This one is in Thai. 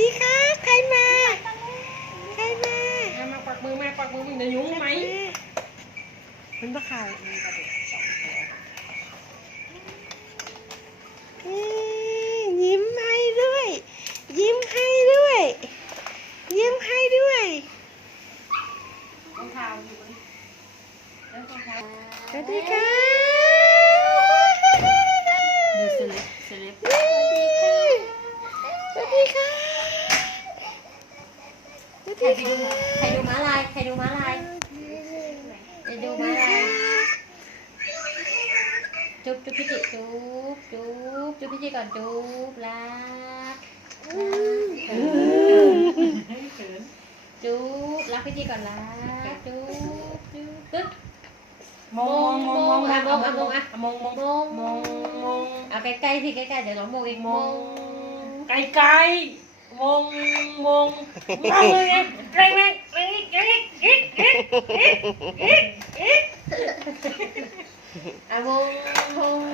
ดีครับใครมา ใครมาเอามาปักมือมาปักมือมึงเดี๋ยวยุ้งไหมมันบ้าข่าวเอ้ยยิ้มให้ด้วย ยิ้มให้ด้วย ยิ้มให้ด้วยรองเท้าอยู่บนแล้วรองเท้าสวัสดีค่ะ วัสดีค่ะสวัสใครดีไปดูค่ะใครดูม้าลาย ใครดูม้าลายไปดูม้าลาย จุ๊บจุ๊บพี่จิจุ๊บจุ๊บจุ๊บพี่จิก่อนจุ๊บรักอืมเขินจุ๊บรักพี่จิก่อนรักจุ๊บจุ๊บปึ๊บมองมองมองมองมองมองมองอะมองมองมองมองมองเอาใกล้ๆสิใกล้ๆเดี๋ยวเราโมงอีกมโมองง ไกลไกลมองมองมองเลยแรงแรงแรงแรงเอ๊ะเอ๊ะเอ๊ะเอ๊ะเอ๊ะอะโมงโมง